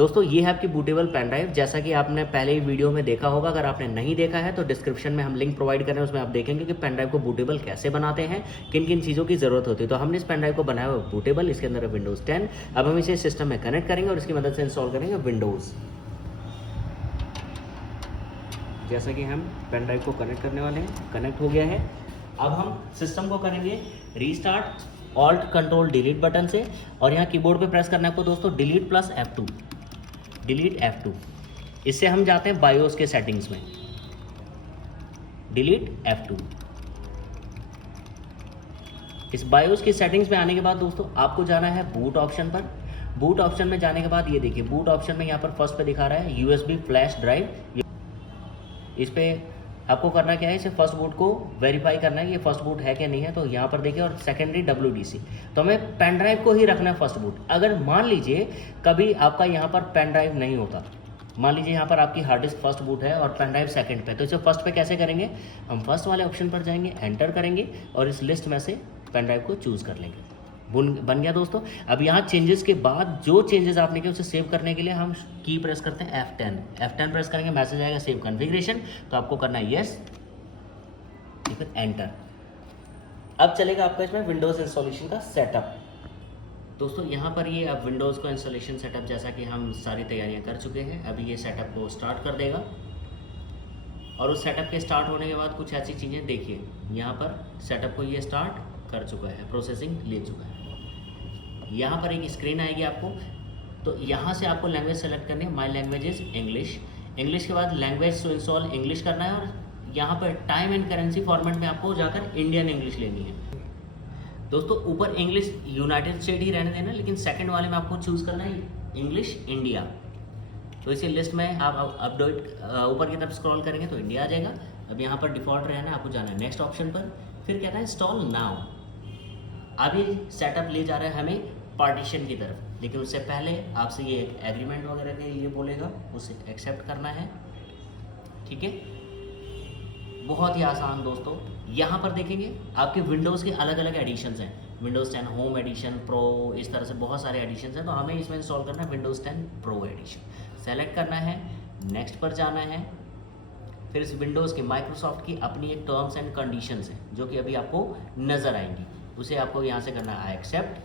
दोस्तों ये है आपकी बूटेबल पेन ड्राइव। जैसा कि आपने पहले ही वीडियो में देखा होगा, अगर आपने नहीं देखा है तो डिस्क्रिप्शन में हम लिंक प्रोवाइड कर रहे हैं, उसमें आप देखेंगे कि पेन ड्राइव को बूटेबल कैसे बनाते हैं, किन किन चीज़ों की ज़रूरत होती है। तो हमने इस पेन ड्राइव को बनाया हुआ बूटेबल, इसके अंदर है विंडोज़ 10। अब हम इसे सिस्टम में कनेक्ट करेंगे और इसकी मदद से इंस्टॉल करेंगे विंडोज़। जैसा कि हम पेन ड्राइव को कनेक्ट करने वाले हैं, कनेक्ट हो गया है। अब हम सिस्टम को करेंगे restart alt control delete button से, और यहाँ कीबोर्ड पे प्रेस करना है आपको दोस्तों delete plus F2, delete F2। इससे हम जाते हैं बायोस के सेटिंग्स में, डिलीट F2। इस बायोस की सेटिंग्स में आने के बाद दोस्तों आपको जाना है बूट ऑप्शन पर। बूट ऑप्शन में जाने के बाद ये देखिए, बूट ऑप्शन में यहाँ पर फर्स्ट पे दिखा रहा है USB फ्लैश ड्राइव। इस पे आपको करना क्या है, इसे फर्स्ट बूट को वेरीफाई करना है, ये फर्स्ट बूट है कि नहीं है। तो यहाँ पर देखिए, और सेकेंडरी WDC, तो हमें पेन ड्राइव को ही रखना है फर्स्ट बूट। अगर मान लीजिए कभी आपका यहाँ पर पेन ड्राइव नहीं होता, मान लीजिए यहाँ पर आपकी हार्ड डिस्क फर्स्ट बूट है और पेन ड्राइव सेकंड पे, तो इसे फर्स्ट पे कैसे करेंगे, हम फर्स्ट वाले ऑप्शन पर जाएंगे, एंटर करेंगे और इस लिस्ट में से पेन ड्राइव को चूज़ कर लेंगे। बन गया दोस्तों। अब यहाँ चेंजेस के बाद जो चेंजेस आपने किए उसे सेव करने के लिए हम की प्रेस करते हैं F10 प्रेस करेंगे, मैसेज आएगा सेव कॉन्फ़िगरेशन, तो आपको करना है यस, फिर एंटर। अब चलेगा आपका इसमें विंडोज़ इंस्टॉलेशन का सेटअप। दोस्तों यहाँ पर ये अब विंडोज़ को इंस्टॉलेशन सेटअप, जैसा कि हम सारी तैयारियां कर चुके हैं, अभी ये सेटअप को स्टार्ट कर देगा। और उस सेटअप के स्टार्ट होने के बाद कुछ ऐसी चीज़ें देखिए, यहाँ पर सेटअप को ये स्टार्ट कर चुका है, प्रोसेसिंग ले चुका है। यहाँ पर एक स्क्रीन आएगी आपको, तो यहाँ से आपको लैंग्वेज सेलेक्ट करनी है, my language is English. English के बाद लैंग्वेज टू इंस्टॉल इंग्लिश करना है, और यहाँ पर टाइम एंड करेंसी फॉर्मेट में आपको जाकर इंडियन इंग्लिश लेनी है। दोस्तों ऊपर इंग्लिश यूनाइटेड स्टेट ही रहने देना, लेकिन सेकंड वाले में आपको चूज़ करना है इंग्लिश इंडिया। तो इसी लिस्ट में आप अपडेट ऊपर की तरफ स्क्रॉल करेंगे तो इंडिया आ जाएगा। अब यहाँ पर डिफ़ॉल्ट रहना है, आपको जाना है नेक्स्ट ऑप्शन पर, फिर कहता है इंस्टॉल नाउ। अभी सेटअप ले जा रहा है हमें पार्टीशन की तरफ, लेकिन उससे पहले आपसे ये एग्रीमेंट वगैरह के लिए बोलेगा, उसे एक्सेप्ट करना है। ठीक है, बहुत ही आसान दोस्तों। यहाँ पर देखेंगे आपके विंडोज़ के अलग अलग एडिशंस हैं, विंडोज़ 10 होम एडिशन, प्रो, इस तरह से बहुत सारे एडिशंस हैं। तो हमें इसमें इंस्टॉल करना है विंडोज़ 10 प्रो एडिशन। सेलेक्ट करना है, नेक्स्ट पर जाना है, फिर इस विंडोज़ के माइक्रोसॉफ्ट की अपनी एक टर्म्स एंड कंडीशंस हैं जो कि अभी आपको नज़र आएंगी, उसे आपको यहाँ से करना है आई एक्सेप्ट,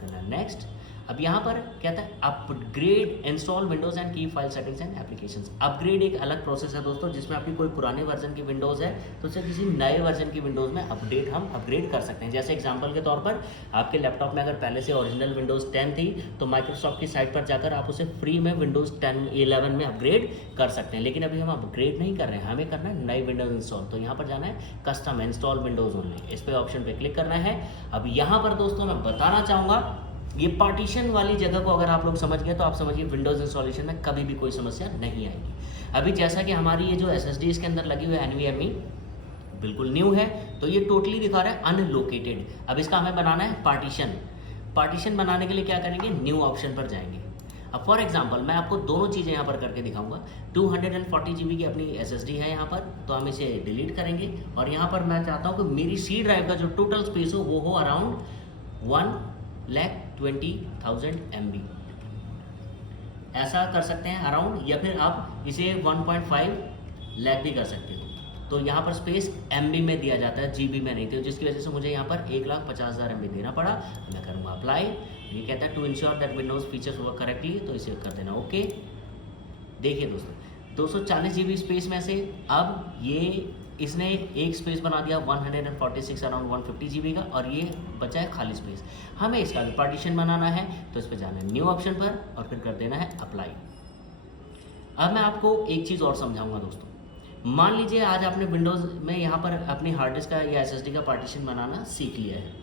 करना नेक्स्ट। अब यहाँ पर कहता है अपग्रेड इंस्टॉल विंडोज़ एंड की file settings and applications. Upgrade एक अलग प्रोसेस है दोस्तों, जिसमें आपकी कोई पुराने वर्जन की विंडोज़ है तो उसे किसी नए वर्जन की विंडोज़ में हम अपग्रेड कर सकते हैं। जैसे एग्जांपल के तौर पर आपके लैपटॉप में अगर पहले से ओरिजिनल विंडोज़ 10 थी, तो माइक्रोसॉफ्ट की साइट पर जाकर आप उसे फ्री में विंडोज़ 11 में अपग्रेड कर सकते हैं। लेकिन अभी हम अपग्रेड नहीं कर रहे हैं, हमें करना है नई विंडोज़ इंस्टॉल। तो यहाँ पर जाना है कस्टम इंस्टॉल विंडोज़ ओनली, इस पर ऑप्शन पर क्लिक करना है। अब यहाँ पर दोस्तों मैं बताना चाहूँगा, ये पार्टीशन वाली जगह को अगर आप लोग समझ गए तो आप समझिए विंडोज़ इंस्टॉलेशन में कभी भी कोई समस्या नहीं आएगी। अभी जैसा कि हमारी ये जो SSD इसके अंदर लगी हुई है NVMe बिल्कुल न्यू है, तो ये टोटली दिखा रहा है अनलोकेटेड। अब इसका हमें बनाना है पार्टीशन बनाने के लिए क्या करेंगे, न्यू ऑप्शन पर जाएंगे। अब फॉर एग्जांपल मैं आपको दोनों चीज़ें यहाँ पर करके दिखाऊंगा। 240 GB की अपनी SSD है यहाँ पर, तो हम इसे डिलीट करेंगे, और यहाँ पर मैं चाहता हूँ कि मेरी C ड्राइव का जो टोटल स्पेस हो वो हो अराउंड 1,20,000 MB। ऐसा कर सकते हैं अराउंड, या फिर आप इसे 1.5 लाख भी कर सकते हो। तो यहाँ पर स्पेस MB में दिया जाता है, GB में नहीं, तो जिसकी वजह से मुझे यहाँ पर 1,50,000 MB देना पड़ा। मैं करूँगा अप्लाई। ये कहता है to ensure that Windows features work correctly, तो इसे कर देना ओके। देखिए दोस्तों 240 GB स्पेस में से अब ये इसने एक स्पेस बना दिया 146 अराउंड 150 GB का, और ये बचा है खाली स्पेस। हमें इसका भी पार्टीशन बनाना है, तो इस पर जाना है न्यू ऑप्शन पर और फिर कर देना है अप्लाई। अब मैं आपको एक चीज़ और समझाऊंगा दोस्तों। मान लीजिए आज आपने विंडोज़ में यहाँ पर अपनी हार्ड डिस्क का या SSD का पार्टीशन बनाना सीख लिया है।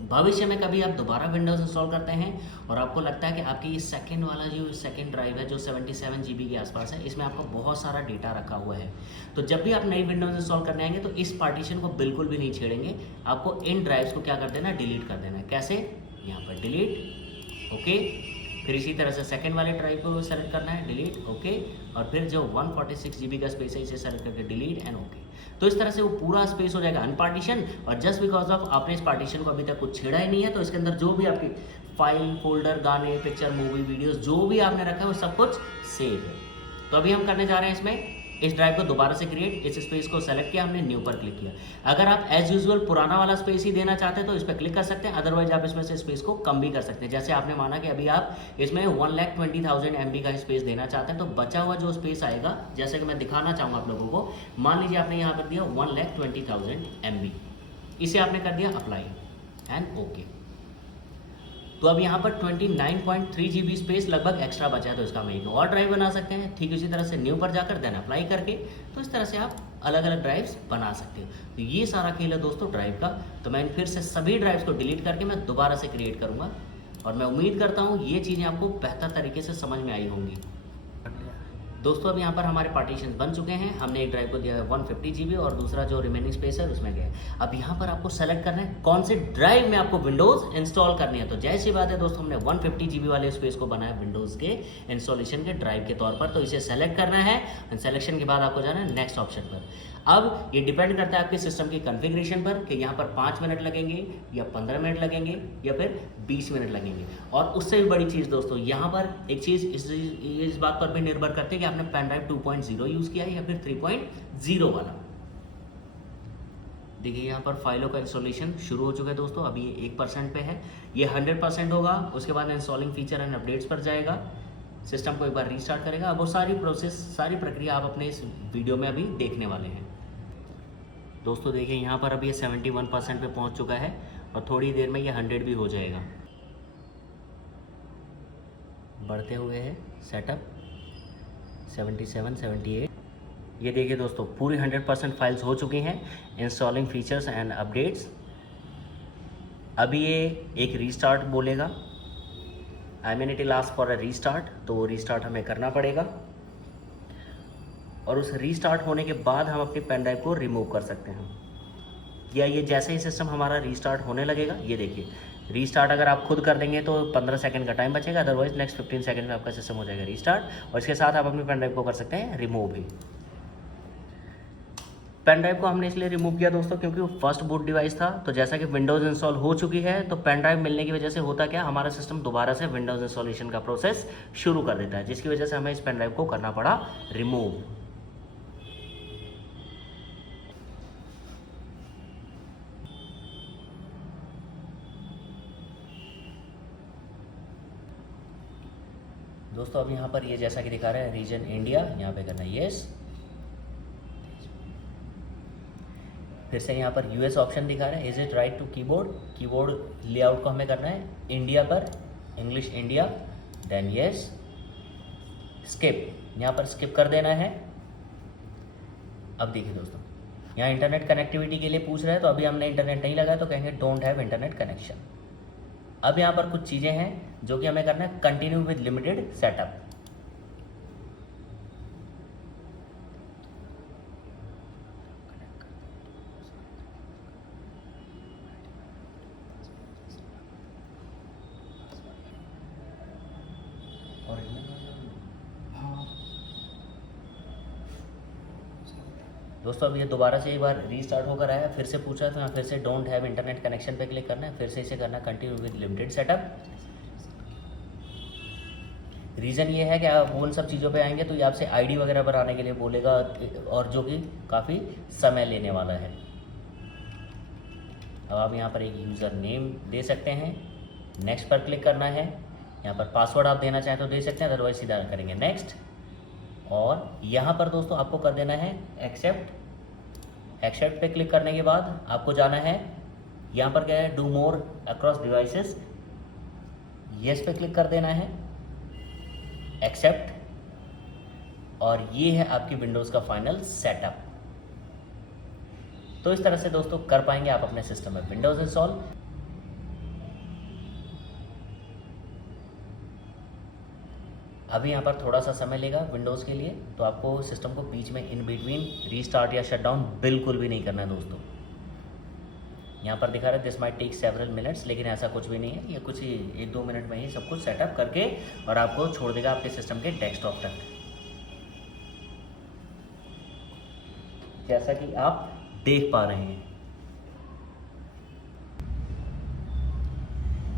भविष्य में कभी आप दोबारा विंडोज़ इंस्टॉल करते हैं और आपको लगता है कि आपकी ये सेकंड वाला जो सेकंड ड्राइव है जो 77 GB के आसपास है, इसमें आपका बहुत सारा डेटा रखा हुआ है, तो जब भी आप नई विंडोज़ इंस्टॉल करने आएंगे तो इस पार्टीशन को बिल्कुल भी नहीं छेड़ेंगे। आपको इन ड्राइव्स को क्या कर देना है, डिलीट कर देना है। कैसे, यहाँ पर डिलीट ओके, फिर इसी तरह से सेकंड वाले ड्राइव को सेलेक्ट करना है, डिलीट ओके, और फिर जो 146 GB का स्पेस है इसे सेलेक्ट करके डिलीट एंड ओके। तो इस तरह से वो पूरा स्पेस हो जाएगा अनपार्टीशन। और जस्ट बिकॉज ऑफ आपने इस पार्टीशन को अभी तक कुछ छेड़ा ही नहीं है, तो इसके अंदर जो भी आपकी फाइल, फोल्डर, गाने, पिक्चर, मूवी, वीडियोस जो भी आपने रखा है वो सब कुछ सेव है। तो अभी हम करने जा रहे हैं इसमें इस ड्राइव को दोबारा से क्रिएट। इस स्पेस को सेलेक्ट किया हमने, न्यू पर क्लिक किया। अगर आप एज यूजुअल पुराना वाला स्पेस ही देना चाहते हैं तो इस पर क्लिक कर सकते हैं, अदरवाइज आप इसमें से स्पेस को कम भी कर सकते हैं। जैसे आपने माना कि अभी आप इसमें 1,20,000 MB का स्पेस देना चाहते हैं, तो बचा हुआ जो स्पेस आएगा, जैसे कि मैं दिखाना चाहूँगा आप लोगों को, मान लीजिए आपने यहाँ पर दिया 1,20,000 MB, इसे आपने कर दिया अप्लाई एंड ओके। तो अब यहाँ पर 29.3 GB स्पेस लगभग एक्स्ट्रा बचा है, तो इसका हम एक और ड्राइव बना सकते हैं। ठीक उसी तरह से न्यू पर जाकर देन अप्लाई करके, तो इस तरह से आप अलग अलग ड्राइव्स बना सकते हो। तो ये सारा खेल है दोस्तों ड्राइव का। तो मैं फिर से सभी ड्राइव्स को डिलीट करके मैं दोबारा से क्रिएट करूँगा, और मैं उम्मीद करता हूँ ये चीज़ें आपको बेहतर तरीके से समझ में आई होंगी। दोस्तों अब यहाँ पर हमारे पार्टीशन बन चुके हैं। हमने एक ड्राइव को दिया है 150 GB और दूसरा जो रिमेनिंग स्पेस है उसमें गया। अब यहाँ पर आपको सेलेक्ट करना है कौन से ड्राइव में आपको विंडोज़ इंस्टॉल करनी है। तो जैसी बात है दोस्तों, हमने 150 GB वाले स्पेस को बनाया विंडोज़ के इंस्टॉलेशन के ड्राइव के तौर पर, तो इसे सेलेक्ट करना है। सिलेक्शन के बाद आपको जाना है नेक्स्ट ऑप्शन पर। अब ये डिपेंड करता है आपके सिस्टम की कॉन्फ़िगरेशन पर कि यहाँ पर 5 मिनट लगेंगे या 15 मिनट लगेंगे या फिर 20 मिनट लगेंगे। और उससे भी बड़ी चीज़ दोस्तों, यहाँ पर एक चीज़ इस बात पर भी निर्भर करती है कि आपने पेन ड्राइव 2.0 यूज़ किया है या फिर 3.0 वाला। देखिए यहाँ पर फाइलों का इंस्टॉलेशन शुरू हो चुका है दोस्तों। अभी ये 1% पे है, ये 100% होगा। उसके बाद इंस्टॉलिंग फीचर एंड अपडेट्स पर जाएगा, सिस्टम को एक बार रीस्टार्ट करेगा। अब वो सारी प्रोसेस, सारी प्रक्रिया आप अपने इस वीडियो में अभी देखने वाले हैं दोस्तों। देखिए यहाँ पर अभी ये 71% पे पहुँच चुका है और थोड़ी देर में ये 100 भी हो जाएगा। बढ़ते हुए है सेटअप 77, 78। ये देखिए दोस्तों पूरी 100% फाइल्स हो चुकी हैं। Installing features and updates. अभी ये एक रीस्टार्ट बोलेगा, it will ask for a restart, तो रीस्टार्ट हमें करना पड़ेगा। और उस रीस्टार्ट होने के बाद हम अपनी पेन ड्राइव को रिमूव कर सकते हैं, या ये जैसे ही सिस्टम हमारा रीस्टार्ट होने लगेगा, ये देखिए रीस्टार्ट अगर आप खुद कर देंगे तो 15 सेकंड का टाइम बचेगा, अदरवाइज नेक्स्ट 15 सेकंड में आपका सिस्टम हो जाएगा रीस्टार्ट। और इसके साथ आप अपनी पेन ड्राइव को कर सकते हैं रिमूव भी। पेन ड्राइव को हमने इसलिए रिमूव किया दोस्तों क्योंकि वो फर्स्ट बूट डिवाइस था। तो जैसा कि विंडोज़ इंस्टॉल हो चुकी है, तो पेन ड्राइव मिलने की वजह से होता क्या, हमारा सिस्टम दोबारा से विंडोज़ इंस्टॉलेशन का प्रोसेस शुरू कर देता है, जिसकी वजह से हमें इस पेन ड्राइव को करना पड़ा रिमूव। दोस्तों अब यहाँ पर ये जैसा कि दिखा रहा है रीजन इंडिया, यहाँ पे करना है येस। फिर से यहाँ पर यूएस ऑप्शन दिखा रहा है, is it right to keyboard. Keyboard layout को हमें करना है इंडिया पर, English India, then yes. Skip, यहाँ पर स्किप कर देना है। अब देखिए दोस्तों यहाँ इंटरनेट कनेक्टिविटी के लिए पूछ रहा है, तो अभी हमने इंटरनेट नहीं लगाया तो कहेंगे डोंट हैव इंटरनेट कनेक्शन। अब यहाँ पर कुछ चीज़ें हैं जो कि हमें करना है, कंटिन्यू विद लिमिटेड सेटअप। दोस्तों अब ये दोबारा से एक बार रीस्टार्ट होकर आया, फिर से पूछा, तो यहाँ फिर से डोंट हैव इंटरनेट कनेक्शन पे क्लिक करना है, फिर से इसे करना continue with limited setup. Reason ये है कि आप उन सब चीज़ों पे आएंगे तो ये आपसे आईडी वगैरह बनाने के लिए बोलेगा, और जो कि काफ़ी समय लेने वाला है। अब आप यहाँ पर एक यूज़र नेम दे सकते हैं, नेक्स्ट पर क्लिक करना है। यहाँ पर पासवर्ड आप देना चाहें तो दे सकते हैं, अदरवाइज सीधा करेंगे नेक्स्ट। और यहाँ पर दोस्तों आपको कर देना है एक्सेप्ट। एक्सेप्ट पे क्लिक करने के बाद आपको जाना है, यहाँ पर क्या है, do more across devices, yes पे क्लिक कर देना है, एक्सेप्ट। और ये है आपकी विंडोज़ का फाइनल सेटअप। तो इस तरह से दोस्तों कर पाएंगे आप अपने सिस्टम में विंडोज़ इंस्टॉल। अभी यहाँ पर थोड़ा सा समय लेगा विंडोज़ के लिए, तो आपको सिस्टम को बीच में इन बिटवीन रीस्टार्ट या शटडाउन बिल्कुल भी नहीं करना है दोस्तों। यहाँ पर दिखा रहा है this might take several minutes, लेकिन ऐसा कुछ भी नहीं है, ये कुछ ही 1-2 मिनट में ही सब कुछ सेटअप करके और आपको छोड़ देगा आपके सिस्टम के डेस्कटॉप तक, जैसा कि आप देख पा रहे हैं।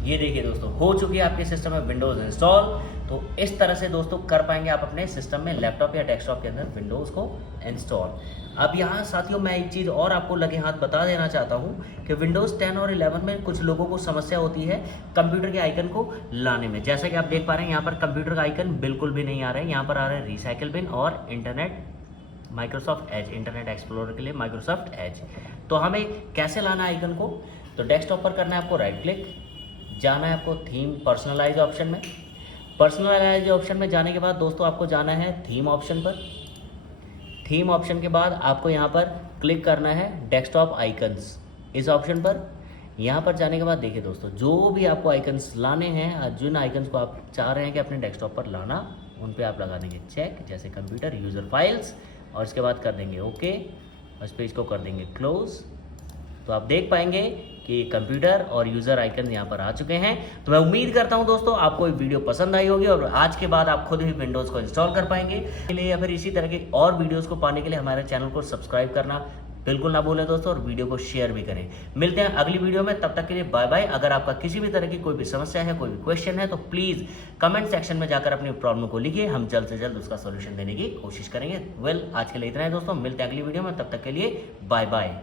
ये देखिए दोस्तों, हो चुकी है आपके सिस्टम में विंडोज़ इंस्टॉल। तो इस तरह से दोस्तों कर पाएंगे आप अपने सिस्टम में, लैपटॉप या डेस्कटॉप के अंदर विंडोज़ को इंस्टॉल। अब यहाँ साथियों मैं एक चीज़ और आपको लगे हाथ बता देना चाहता हूँ कि विंडोज़ 10 और 11 में कुछ लोगों को समस्या होती है कंप्यूटर के आइकन को लाने में। जैसा कि आप देख पा रहे हैं यहाँ पर कंप्यूटर का आइकन बिल्कुल भी नहीं आ रहा है, यहाँ पर आ रहा है रिसाइकिल बिन और internet Microsoft Edge, internet explorer के लिए माइक्रोसॉफ्ट एज। तो हमें कैसे लाना है आइकन को? तो डेस्कटॉप पर करना है आपको राइट क्लिक, जाना है आपको थीम पर्सनलाइज ऑप्शन में। पर्सनलाइज ऑप्शन में जाने के बाद दोस्तों आपको जाना है थीम ऑप्शन पर। थीम ऑप्शन के बाद आपको यहाँ पर क्लिक करना है डेस्कटॉप आइकन्स, इस ऑप्शन पर। यहाँ पर जाने के बाद देखिए दोस्तों, जो भी आपको आइकन्स लाने हैं, जिन आइकन्स को आप चाह रहे हैं कि अपने डेस्कटॉप पर लाना, उन पे आप लगा देंगे चेक, जैसे कंप्यूटर, यूज़र फाइल्स, और इसके बाद कर देंगे ओके, और इस पेज को कर देंगे क्लोज। तो आप देख पाएंगे कि कंप्यूटर और यूज़र आइकन यहाँ पर आ चुके हैं। तो मैं उम्मीद करता हूँ दोस्तों आपको ये वीडियो पसंद आई होगी और आज के बाद आप खुद ही विंडोज़ को इंस्टॉल कर पाएंगे। के लिए या फिर इसी तरह के और वीडियोज़ को पाने के लिए हमारे चैनल को सब्सक्राइब करना बिल्कुल ना भूलें दोस्तों, और वीडियो को शेयर भी करें। मिलते हैं अगली वीडियो में, तब तक के लिए बाय बाय। अगर आपका किसी भी तरह की कोई भी समस्या है, कोई भी क्वेश्चन है, तो प्लीज़ कमेंट सेक्शन में जाकर अपनी प्रॉब्लम को लिखिए, हम जल्द से जल्द उसका सॉल्यूशन देने की कोशिश करेंगे। आज के लिए इतना है दोस्तों, मिलते हैं अगली वीडियो में, तब तक के लिए बाय बाय।